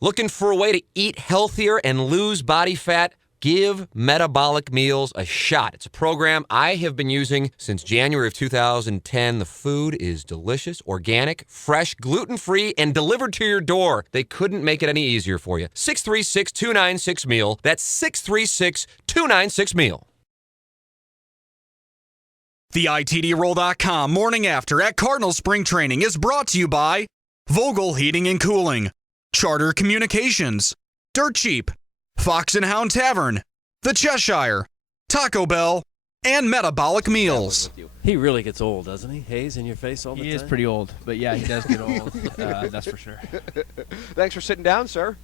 Looking for a way to eat healthier and lose body fat? Give Metabolic Meals a shot. It's a program I have been using since January of 2010. The food is delicious, organic, fresh, gluten-free, and delivered to your door. They couldn't make it any easier for you. 636-296-MEAL. That's 636-296-MEAL. The ITDRoll.com Morning After at Cardinals Spring Training is brought to you by Vogel Heating and Cooling, Charter Communications, Dirt Cheap, Fox and Hound Tavern, The Cheshire, Taco Bell, and Metabolic Meals. He really gets old, doesn't he? Haze in your face all the time? He is pretty old, but yeah, he does get old. That's for sure. Thanks for sitting down, sir.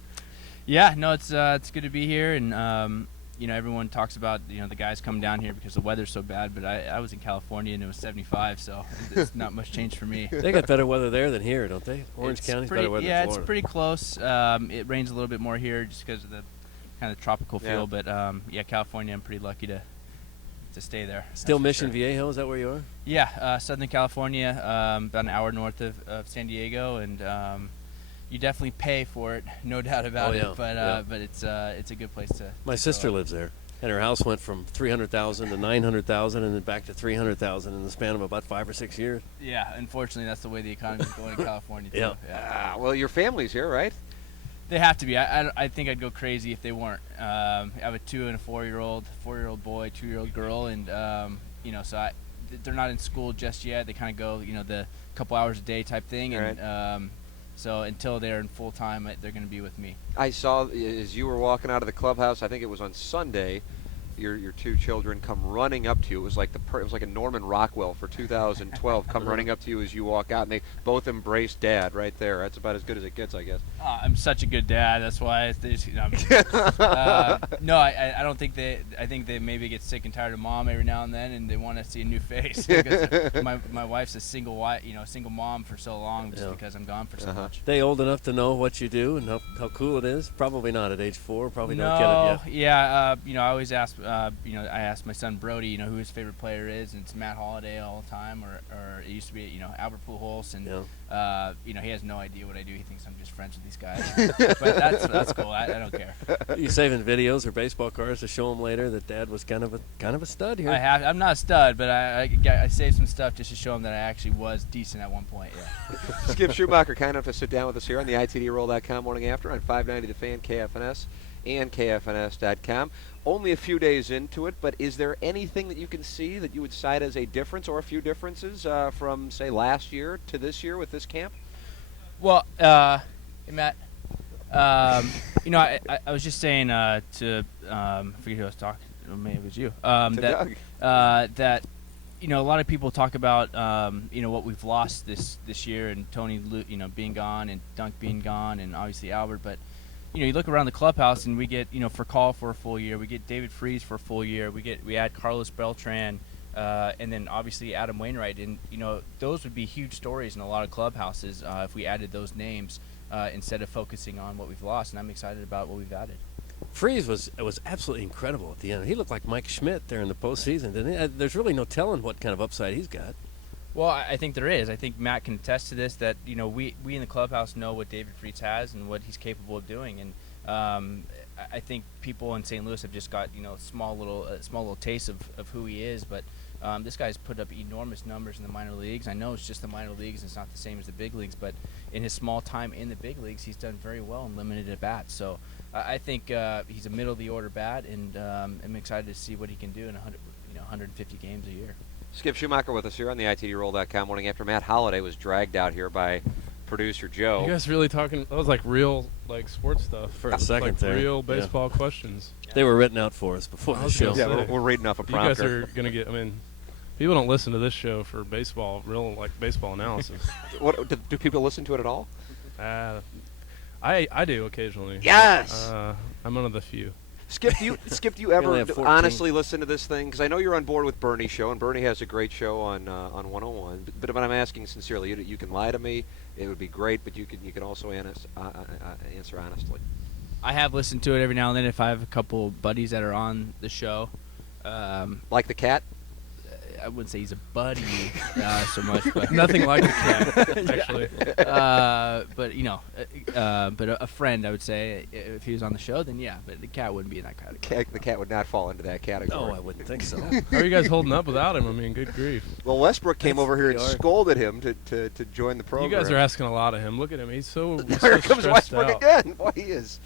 Yeah, no, it's good to be here, and everyone talks about the guys coming down here because the weather's so bad, but I was in California and it was 75, so it's not much change for me. They got better weather there than here, don't they? Orange County's better weather yeah, than Florida. it's pretty close. It rains a little bit more here just because of the kind of tropical feel, but California, I'm pretty lucky to stay there. Still Mission Viejo, is that where you are? Yeah, Southern California, about an hour north of San Diego, and you definitely pay for it, no doubt about it. But it's a good place to. My sister lives there, and her house went from $300,000 to $900,000, and then back to $300,000 in the span of about 5 or 6 years. Yeah, unfortunately, that's the way the economy is going in California too. Yeah. Well, your family's here, right? They have to be. I think I'd go crazy if they weren't. I have a 2- and a 4-year-old boy, 2-year-old girl, and so they're not in school just yet. They kind of go, the couple hours a day type thing, and right. So until they're in full time, they're going to be with me. I saw as you were walking out of the clubhouse, I think it was on Sunday, your two children come running up to you. It was like it was like a Norman Rockwell for 2012. Come running up to you as you walk out, and they both embraced Dad right there. That's about as good as it gets, I guess. I'm such a good dad. That's why. No, I don't think they. I think they maybe get sick and tired of Mom every now and then, and they want to see a new face. Because my wife's a single mom for so long, just because I'm gone for so much. They old enough to know what you do and how cool it is? Probably not at age 4. Probably don't get it yet. Yeah. I always ask. I asked my son Brody, who his favorite player is, and it's Matt Holliday all the time, or it used to be, Albert Pujols, and he has no idea what I do. He thinks I'm just friends with these guys, but that's cool. I don't care. You saving videos or baseball cards to show them later that Dad was kind of a stud here? I'm not a stud, but I saved some stuff just to show him that I actually was decent at one point. Yeah. Skip Schumaker, kind enough to sit down with us here on the ITDRoll.com Morning After on 590 The Fan, KFNS, and KFNS.com. Only a few days into it, but is there anything that you can see that you would cite as a difference or a few differences from, say, last year to this year with this camp? Well, hey, Matt, I was just saying to I forget who I was talking to, maybe it was you, that a lot of people talk about what we've lost this year, and Tony being gone and Dunk being gone, and obviously Albert, but you look around the clubhouse and we get, for Call for a full year, we get David Freese for a full year, we add Carlos Beltran, and then obviously Adam Wainwright, and those would be huge stories in a lot of clubhouses if we added those names instead of focusing on what we've lost, and I'm excited about what we've added. Freese was absolutely incredible at the end. He looked like Mike Schmidt there in the postseason, didn't he? There's really no telling what kind of upside he's got. Well, I think there is. I think Matt can attest to this, that we in the clubhouse know what David Freese has and what he's capable of doing, and I think people in St. Louis have just got small little taste of who he is, but this guy's put up enormous numbers in the minor leagues. I know it's just the minor leagues; it's not the same as the big leagues, but in his small time in the big leagues, he's done very well in limited at bats. So I think he's a middle of the order bat, and I'm excited to see what he can do in 150 games a year. Skip Schumaker with us here on the ITDRoll.com Morning After. Matt Holliday was dragged out here by producer Joe. You guys really talking? That was like real, sports stuff for a second like there. Real baseball questions. They were written out for us before the show. Yeah, we're reading off a prompter. You guys are gonna get. I mean, people don't listen to this show for baseball, real baseball analysis. What do people listen to it at all? I do occasionally. Yes. I'm one of the few. Skip, do you ever honestly listen to this thing? Because I know you're on board with Bernie's show, and Bernie has a great show on 101. But I'm asking sincerely, you can lie to me. It would be great, but you can also answer honestly. I have listened to it every now and then if I have a couple buddies that are on the show. Like the cat? I wouldn't say he's a buddy so much, but Nothing like a cat, actually. but but a friend, I would say, if he was on the show, then yeah. But the cat wouldn't be in that category. The cat would not fall into that category. No, I wouldn't think so. How are you guys holding up without him? I mean, good grief. Well, Westbrook came over here and hard. scolded him to join the program. You guys are asking a lot of him. Look at him. He's so Here comes stressed Westbrook out. again. Boy, he is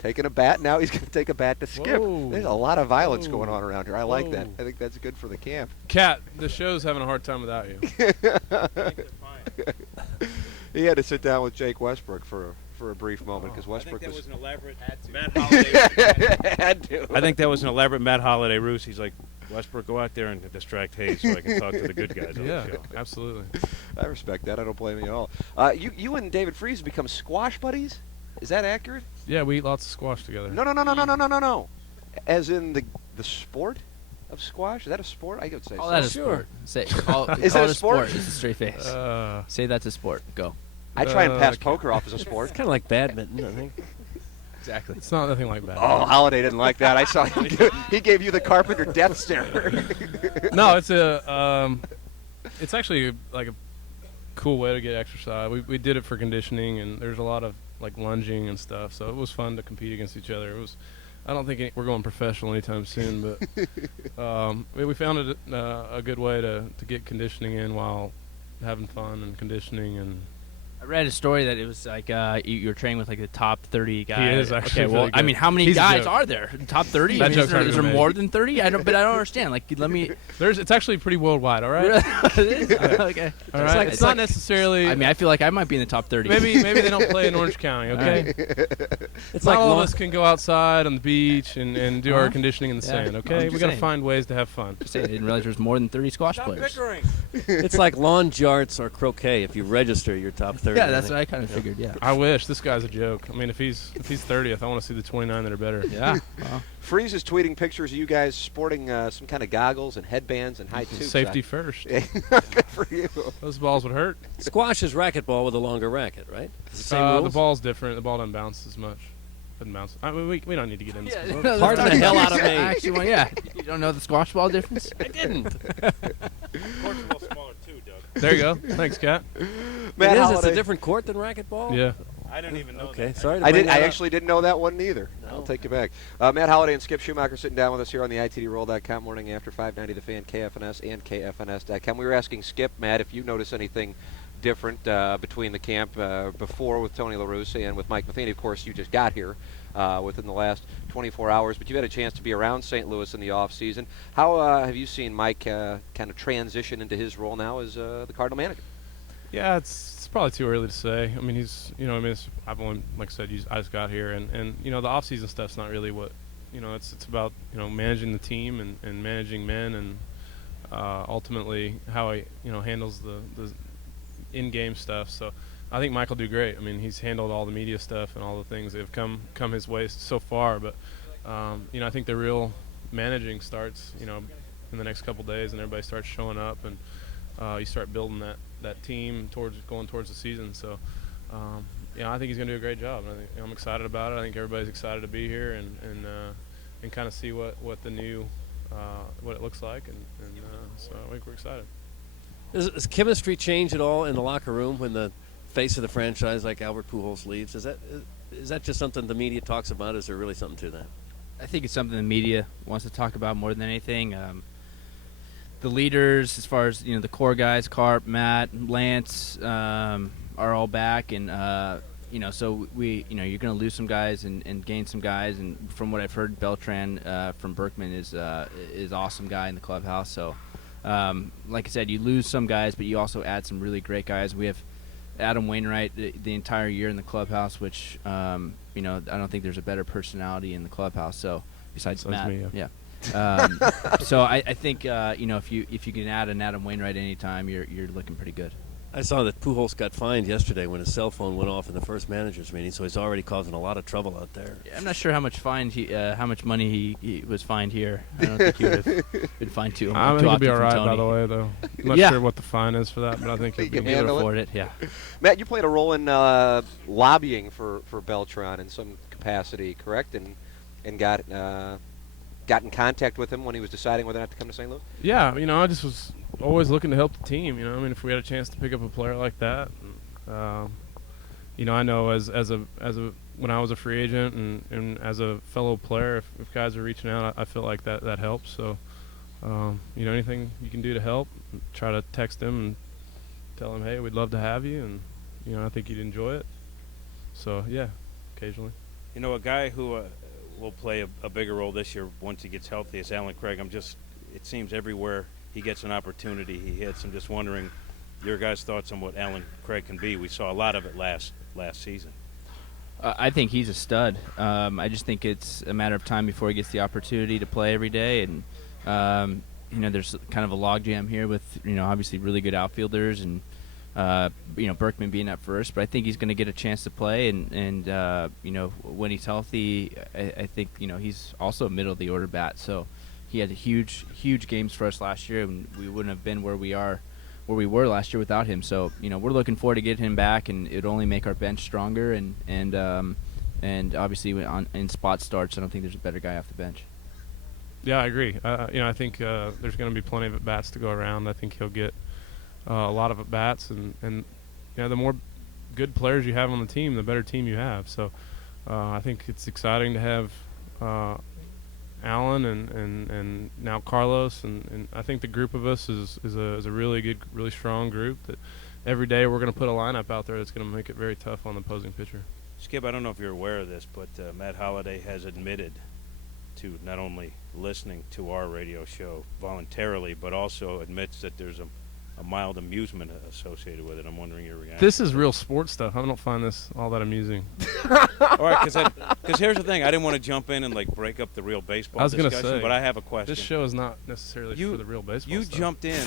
taking a bat. Now he's going to take a bat to Skip. Whoa. There's a lot of violence Whoa. going on around here. I like that. Whoa. I think that's good for the camp. Cat, the show's having a hard time without you. He had to sit down with Jake Westbrook for a brief moment because Westbrook I think that was an elaborate Matt had to. I think that was an elaborate Matt Holliday ruse. He's like, Westbrook, go out there and distract Hayes so I can talk to the good guys on Yeah, the show. absolutely. I respect that. I don't blame you at all. You and David Freese have become squash buddies? Is that accurate? Yeah, we eat lots of squash together. No. As in the sport of squash? Is that a sport? I would say Call so. that a Sure. sport. Say, call, Is call it it a sport? It's a straight face. Say that's a sport. Go. I try and pass okay. poker off as a It's sport. kind of like badminton, I think. Exactly. It's not nothing like that. Oh, Holliday didn't like that. I saw he gave you the carpenter death stare. No, it's actually like a cool way to get exercise. We did it for conditioning, and there's a lot of like lunging and stuff. So it was fun to compete against each other. It was. I don't think we're going professional anytime soon, but we found it a good way to get conditioning in while having fun and conditioning. And I read a story that it was like you were training with like the top 30 guys. is actually okay. Well, really I good. mean, how many He's a guys joke. are there? Top 30? That I mean, joke's is there, hard is to there make. more than 30? But I don't understand. Like, let me. it's actually pretty worldwide. All right. Okay. All right. It's not necessarily. I mean, I feel like I might be in the top 30. maybe they don't play in Orange County. Okay. It's Not like all of long, us can go outside on the beach and do our conditioning in the Yeah. sand. I'm Okay. just We got to saying. find ways to have fun. I didn't realize there was more than 30 squash players. it's like lawn jarts or croquet. If you register, you're top 30. Yeah, I that's think. what I kind of figured. Yeah. I wish. This guy's a joke. I mean, if he's 30th, I want to see the 29 that are better. Yeah. Well, Freeze is tweeting pictures of you guys sporting some kind of goggles and headbands and high tubes. Safety first. Good for you. Those balls would hurt. Squash is racquetball with a longer racket, right? It's the same The rules? ball's different. The ball doesn't bounce as much. Doesn't bounce. I mean, we don't need to get into this. Pardon the hell out of me. Actually, yeah. You don't know the squash ball difference? I didn't. Court's a little smaller too, Doug. There you go. Thanks, Cat. Matt It's Holliday. a different court than racquetball? Yeah. I didn't even know Okay, that. sorry to I bring did. that I up. actually didn't know that one either. No. I'll take you back. Matt Holliday and Skip Schumaker sitting down with us here on the ITDRoll.com morning after 590 The Fan, KFNS, and KFNS.com. We were asking Skip, Matt, if you notice anything different between the camp before with Tony LaRusse and with Mike Matheny. Of course, you just got here within the last 24 hours, but you've had a chance to be around St. Louis in the off season. How have you seen Mike kind of transition into his role now as the Cardinal manager? Yeah, it's probably too early to say. I mean, I've only, like I said, I just got here, and the off-season stuff's not really what, it's about, managing the team and managing men and ultimately how he, handles the in-game stuff. So I think Mike will do great. I mean, he's handled all the media stuff and all the things that have come his way so far, but I think the real managing starts, in the next couple days, and everybody starts showing up, and you start building that team going towards the season. So, I think he's going to do a great job. And I'm excited about it. I think everybody's excited to be here and kind of see what the new what it looks like. And so I think we're excited. Does chemistry change at all in the locker room when the face of the franchise like Albert Pujols leaves? Is that just something the media talks about? Is there really something to that? I think it's something the media wants to talk about more than anything. The leaders, as far as the core guys, Carp, Matt, Lance, are all back, and so we, you're going to lose some guys and gain some guys. And from what I've heard, Beltran from Berkman is awesome guy in the clubhouse. So, like I said, you lose some guys, but you also add some really great guys. We have Adam Wainwright the entire year in the clubhouse, which I don't think there's a better personality in the clubhouse. So besides Matt, me, yeah. So I think if you can add an Adam Wainwright anytime, you're looking pretty good. I saw that Pujols got fined yesterday when his cell phone went off in the first managers meeting, so he's already causing a lot of trouble out there. Yeah, I'm not sure how much money he was fined here. I don't think he would have been fined too. I think he'll be all right, by the way, though. I'm not Yeah. sure what the fine is for that, but I think he'll He be can He could handle it. afford it. Yeah. Matt, you played a role in lobbying for Beltran in some capacity, correct? And got got in contact with him when he was deciding whether or not to come to St. Louis? Yeah, I just was always looking to help the team. I mean, if we had a chance to pick up a player like that, I know as a when I was a free agent and as a fellow player, if guys are reaching out, I feel like that helps. So, anything you can do to help, try to text him and tell him, hey, we'd love to have you, and I think you'd enjoy it. So yeah, occasionally. A guy who will play a bigger role this year once he gets healthy is Alan Craig. It seems everywhere he gets an opportunity, he hits. I'm just wondering your guys' thoughts on what Alan Craig can be. We saw a lot of it last season. I think he's a stud. I just think it's a matter of time before he gets the opportunity to play every day. And, there's kind of a logjam here with, obviously really good outfielders and, Berkman being at first. But I think he's going to get a chance to play. And when he's healthy, I think, he's also a middle-of-the-order bat. So he had huge, huge games for us last year, and we wouldn't have been where we were last year without him. So we're looking forward to getting him back, and it'll only make our bench stronger. And obviously in spot starts, I don't think there's a better guy off the bench. Yeah, I agree. I think there's going to be plenty of at bats to go around. I think he'll get a lot of at bats, and the more good players you have on the team, the better team you have. So I think it's exciting to have Alan and now Carlos, and I think the group of us is a really good, really strong group that every day we're going to put a lineup out there that's going to make it very tough on the opposing pitcher. Skip, I don't know if you're aware of this, but Matt Holliday has admitted to not only listening to our radio show voluntarily, but also admits that there's a mild amusement associated with it. I'm wondering your reaction. This is real sports stuff. I don't find this all that amusing. All right, because here's the thing. I didn't want to jump in and break up the real baseball discussion, say, but I have a question. This show is not necessarily for the real baseball You stuff. jumped in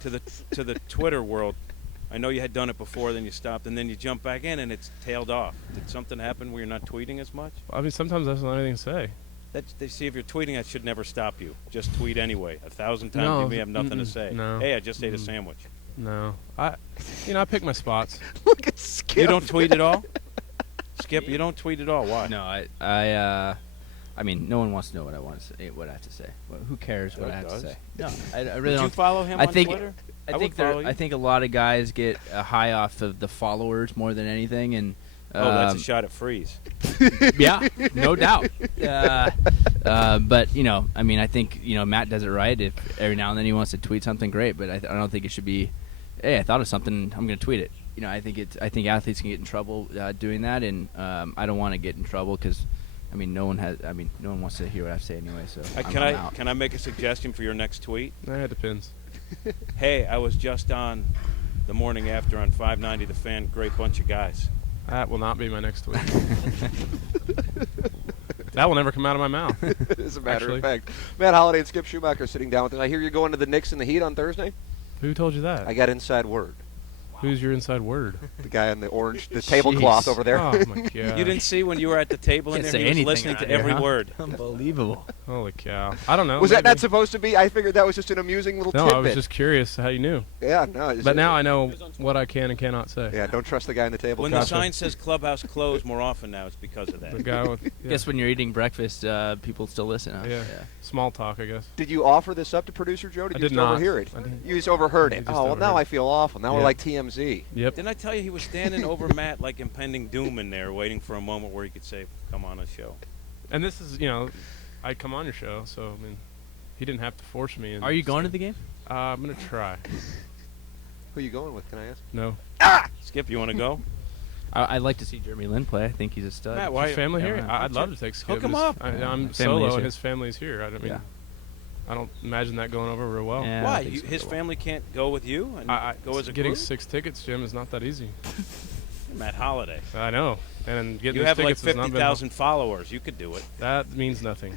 to the Twitter world. I know you had done it before, then you stopped, and then you jumped back in, and it's tailed off. Did something happen where you're not tweeting as much? I mean, sometimes that's not anything to say. They see if you're tweeting, that should never stop you. Just tweet anyway. 1,000 times No, you may have nothing to say. no. Hey, I just ate a sandwich. No, I pick my spots. Look at Skip. You don't tweet at all? Skip, you don't tweet at all. Why? No, I mean, no one wants to know what I have to say. Well, who cares what I have to say? No, I really Did don't. you follow him I on think Twitter? I think a lot of guys get a high off of the followers more than anything, and that's a shot at Freeze. yeah, no doubt. But I mean, I think Matt does it right. If every now and then he wants to tweet something, great. But I don't think it should be, hey, I thought of something, I'm going to tweet it. I think athletes can get in trouble doing that, and I don't want to get in trouble because, no one wants to hear what I have to say anyway. So can I make a suggestion for your next tweet? It depends. Hey, I was just on the morning after on 590 The Fan. Great bunch of guys. That will not be my next tweet. That will never come out of my mouth. As a matter of fact. Matt Holliday and Skip Schumaker sitting down with us. I hear you're going to the Knicks and the Heat on Thursday? Who told you that? I got inside word. Who's your inside word? The guy on the tablecloth over there. Oh, my God. You didn't see when you were at the table in Can't there? say He was anything listening to out here, every huh? word. Unbelievable. Holy cow. I don't know. Was that maybe. not supposed to be? I figured that was just an amusing little tidbit. No, I was just curious how you knew. Yeah, no. But now I know what I can and cannot say. Yeah, don't trust the guy on the table. When the sign says clubhouse closed more often now, it's because of that. The guy with, Guess when you're eating breakfast, people still listen. Huh? Yeah. Small talk, I guess. Did you offer this up to producer Joe? Did you did just not. overhear it? I didn't. You just overheard I it. just Oh, well, now overheard I feel awful. Now we're Yeah. like TMZ. Yep. Didn't I tell you he was standing over Matt like impending doom in there, waiting for a moment where he could say, come on a show? And this is, I come on your show, so, he didn't have to force me. Are you going to the game? I'm going to try. Who are you going with, can I ask? No. Skip, you want to go? I'd like to see Jeremy Lin play. I think he's a stud. Matt, Why, why? family here? Yeah. I'd love to take Skip. Hook him His- up. I'm Family solo, is and here. his family's here. Yeah. I don't imagine that going over real well. Yeah. I Why? don't think so. His family can't go with you and go as a Getting group? 6 tickets, Jim, is not that easy. Matt Holliday. I know. And getting You these have like tickets has not been 50,000 followers. You could do it. That means nothing.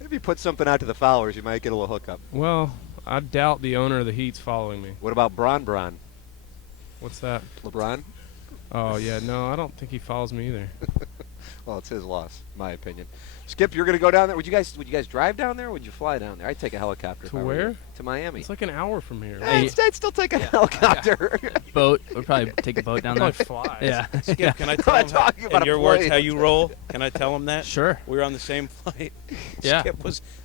If you put something out to the followers, you might get a little hookup. Well, I doubt the owner of the Heat's following me. What about Bron? What's that? LeBron? Oh, yeah, no, I don't think he follows me either. Well, it's his loss, in my opinion. Skip, you're going to go down there. Would you guys drive down there, or would you fly down there? I'd take a helicopter. To where? To Miami. It's like an hour from here. I'd still take a helicopter. Boat. We'll probably take a boat down there. Fly. Yeah. Skip, can I I'm tell not him talking about in a your words plane. how you roll? Can I tell him that? Sure. We were on the same flight. Yeah.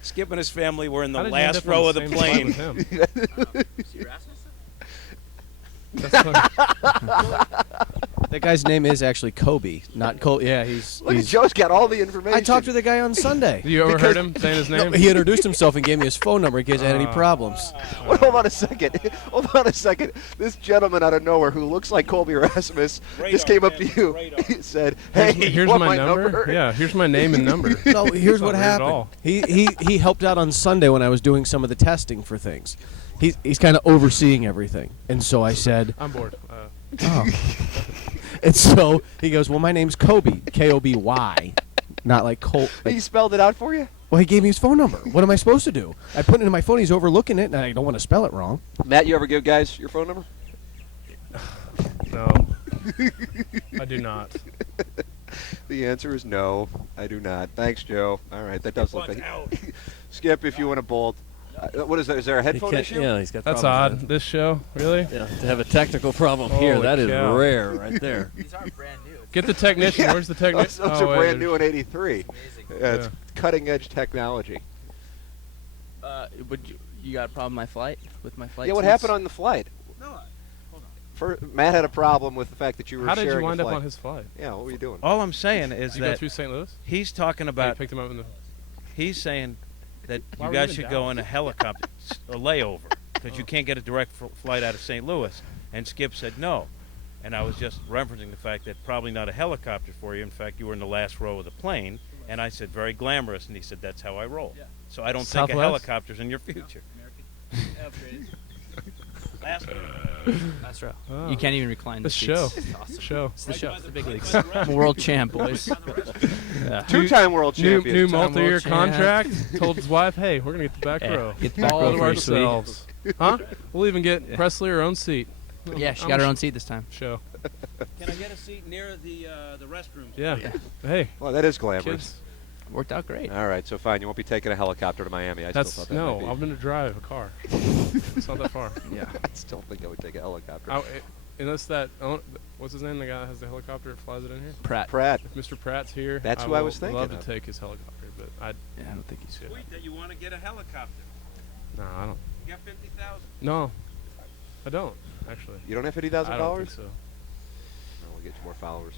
Skip and his family were in the How did you end last up on row of the same flight plane. with him? That's funny. That guy's name is actually Kobe, not Cole. Yeah, he's. Look at Joe's got all the information. I talked to the guy on Sunday. You overheard him saying his name? No, he introduced himself and gave me his phone number in case I had any problems. Wait, hold on a second. Hold on a second. This gentleman out of nowhere who looks like Colby Rasmus just came up to you. He said, "Hey, Here's you want my number? Yeah, here's my name and number. No, here's what Not weird at all. happened. He helped out on Sunday when I was doing some of the testing for things. He's kind of overseeing everything, and so I said, I'm bored. "Oh." And so he goes, "Well, my name's Kobe, Koby, not like Cole." He spelled it out for you? Well, he gave me his phone number. What am I supposed to do? I put it in my phone. He's overlooking it, and I don't want to spell it wrong. Matt, you ever give guys your phone number? No. I do not. The answer is no, I do not. Thanks, Joe. All right, that does look like Skip, if you want to bolt. What is that? Is there a headphone issue? Yeah, he's got That's problems odd. with This show? Really? that. Yeah, to have a technical problem here, Holy that is cow. rare right there. These aren't brand new. Get the technician. Yeah, Where's the technician? Those are brand new in '83. Yeah, it's Yeah. cutting-edge technology. Would you got a problem with my flight? Yeah, what seats? happened on the flight? Matt had a problem with the fact that you were How sharing did you wind a up flight. on his flight? Yeah, what were you doing? All I'm saying is Did you go that through St. Louis? he's talking You about. picked him up in the... He's saying that Why you were you guys in should go Dallas? in a helicopter, a layover, because you can't get a direct flight out of St. Louis. And Skip said no. And I was just referencing the fact that probably not a helicopter for you. In fact, you were in the last row of the plane. And I said, very glamorous. And he said, that's how I roll. Yeah. So I don't think Southwest? of helicopters in your future. Last row. Last row. Oh. You can't even recline The the show. seats. It's awesome. The show. It's the show. It's the big leagues. I'm a world champ, boys. Yeah. Two-time world champion. New Two-time multi-year world champ. contract. Told his wife, hey, we're going to get the back Yeah, row. get the back All row to free, sweet. ourselves. Huh? We'll even get Presley her own seat. Yeah, she I'm got a her own seat this time. Show. Can I get a seat near the restroom? Yeah. Hey, Well, that is glamorous. kids. Worked out great. All right, so fine. You won't be taking a helicopter to Miami. I still That's thought that no. might be. I'm going to drive a car. It's not that far. Yeah. I still think I would take a helicopter. Unless that, what's his name? The guy that has the helicopter that flies it in here. Pratt. Pratt. If Mr. Pratt's here, That's who I will was thinking love of. to take his helicopter, but Yeah, I don't think he's good. Sweet that you want to get a helicopter. no, I don't. You got 50,000. No, I don't actually. You don't have $50,000? I don't think so. No, we'll get you more followers.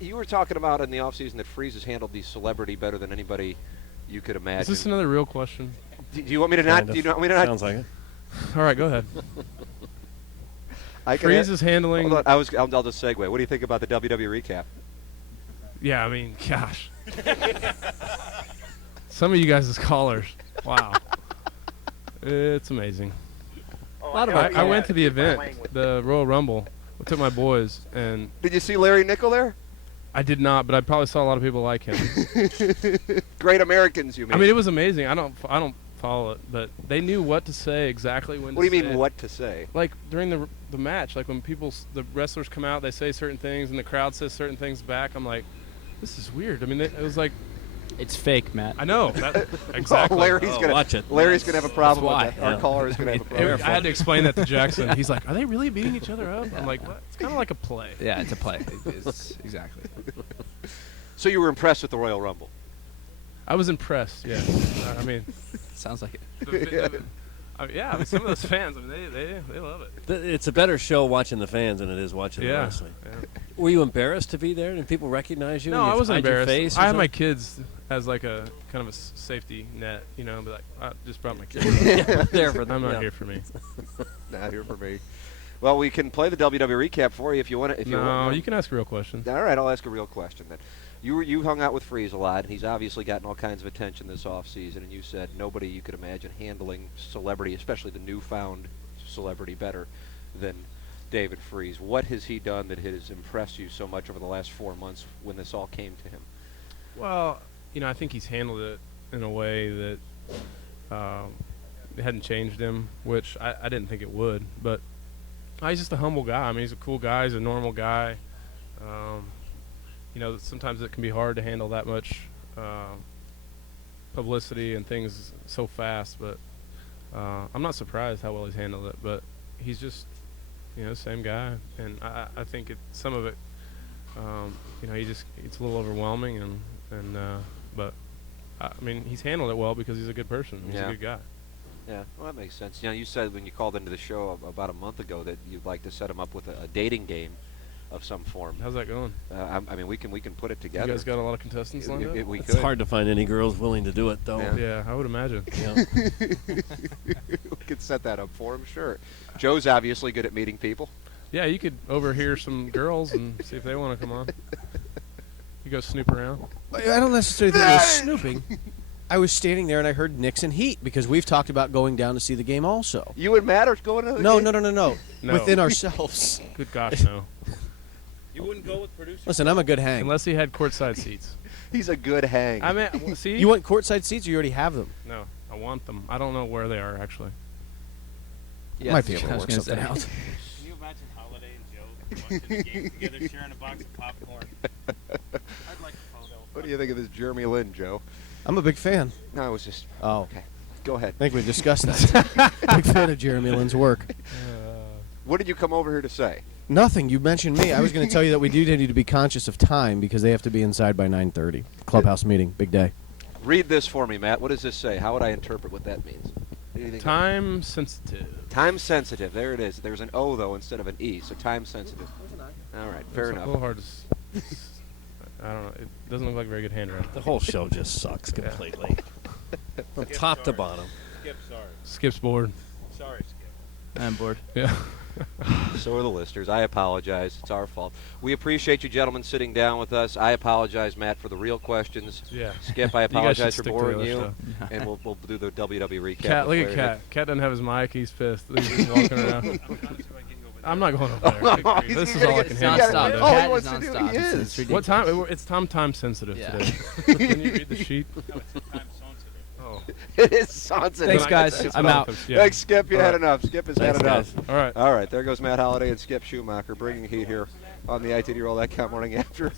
You were talking about in the offseason that Freeze has handled the celebrity better than anybody you could imagine. Is this another real question? Do you want me to not? Kind Do you of. want me to not? Sounds like it. All right, go ahead. I can Freeze is handling. Hold on, I'll just segue. What do you think about the WWE recap? Yeah, I mean, gosh. Some of you guys as callers, wow, it's amazing. A lot of I went to the event, the Royal Rumble. I took my boys, and Did you see Larry Nickel there? I did not, but I probably saw a lot of people like him. Great Americans, you mean? I mean, it was amazing. I don't follow it, but they knew what to say exactly when. What do to you say mean, it. what to say? Like during the match, like when the wrestlers come out, they say certain things, and the crowd says certain things back. I'm like, this is weird. I mean, it was like, It's fake, Matt. I know that, exactly. Oh, Larry's gonna watch it. Larry's gonna have a problem why. with that. Our Yeah. caller is gonna have a problem. I had to explain that to Jackson. He's like, are they really beating each other up? I'm like, what? It's kind of like a play. Yeah, it's a play. It's exactly. So you were impressed with the Royal Rumble? I was impressed. Yeah, I mean, Sounds like it. yeah. I mean, some of those fans, I mean, they love it. It's a better show watching the fans than it is watching the Yeah. wrestling. yeah. Were you embarrassed to be there? Did people recognize you? No, and you I wasn't hide your embarrassed. face or I had my something? kids as like a kind of a safety net, you know. But like, I just brought my kids. Yeah, there for them. I'm not yeah. here for me. Not here for me. Well, we can play the WWE recap for you if you want to. If you No, want. you can ask a real question. All right, I'll ask a real question then. You hung out with Freeze a lot, and he's obviously gotten all kinds of attention this offseason, and you said nobody you could imagine handling celebrity, especially the newfound celebrity, better than David Freeze. What has he done that has impressed you so much over the last 4 months when this all came to him? Well, you know, I think he's handled it in a way that it hadn't changed him, which I didn't think it would. But he's just a humble guy. I mean, he's a cool guy. He's a normal guy. sometimes it can be hard to handle that much publicity and things so fast. But I'm not surprised how well he's handled it. But he's just, same guy, and I think some of it, it's a little overwhelming, but I mean, he's handled it well because he's a good person. He's a good guy. Yeah, well, that makes sense. You said when you called into the show about a month ago that you'd like to set him up with a dating game of some form. How's that going? I mean, we can put it together. You guys got a lot of contestants lined up? We It's could. hard to find any girls willing to do it, though. Yeah, I would imagine. We could set that up for him, sure. Joe's obviously good at meeting people. Yeah, you could overhear some girls and see if they want to come on. You go snoop around. I don't necessarily think it was snooping. I was standing there and I heard Nixon Heat because we've talked about going down to see the game also. You and Matt are going to the No, game? no. No. Within ourselves. Good gosh, no. You wouldn't go with producers? Listen, I'm a good hang. Unless he had courtside seats. He's a good hang. I mean, see? You want courtside seats or you already have them? No, I want them. I don't know where they are, actually. Yeah, might be able to I was work gonna something say. out. Can you imagine Holliday and Joe watching the game together, sharing a box of popcorn? I'd like a photo. What do you think of this Jeremy Lin, Joe? I'm a big fan. No, I was just... Oh. Okay. Go ahead. I think we discussed that. Big fan of Jeremy Lin's work. What did you come over here to say? Nothing. You mentioned me. I was going to tell you that we do need to be conscious of time because they have to be inside by 9:30. Clubhouse meeting. Big day. Read this for me, Matt. What does this say? How would I interpret what that means? Anything? Time sensitive. Time sensitive. There it is. There's an O, though, instead of an E, so time sensitive. All right. Fair It's enough. a little hard to I don't know. It doesn't look like very good handwriting. The whole show just sucks completely. From top to bottom. Skip, sorry. Skip's board. Sorry, Skip. I'm bored. Yeah. So are the listeners. I apologize. It's our fault. We appreciate you gentlemen sitting down with us. I apologize, Matt, for the real questions. Yeah. Skip, I You guys should apologize for stick to the boring other you. stuff. And we'll do the WWE recap. Cat, look with at Larry. Cat. Cat doesn't have his mic. He's pissed. He's just walking around. I'm not going over there. Oh, Good grief. he's This is gonna all I get can sued. handle. Nonstop. today. Oh, he Cat wants is to do- nonstop. he It's is. ridiculous. What time? It's time sensitive Yeah. today. Can you read the sheet? No, it's time sensitive. Oh. It is sensitive. Thanks, Then guys. it's I'm out. Yeah. Thanks, Skip. You All had right. enough. Skip has had Thanks, enough. guys. All right. All right. There goes Matt Holliday and Skip Schumaker bringing heat here on the ITD Roll.com morning after.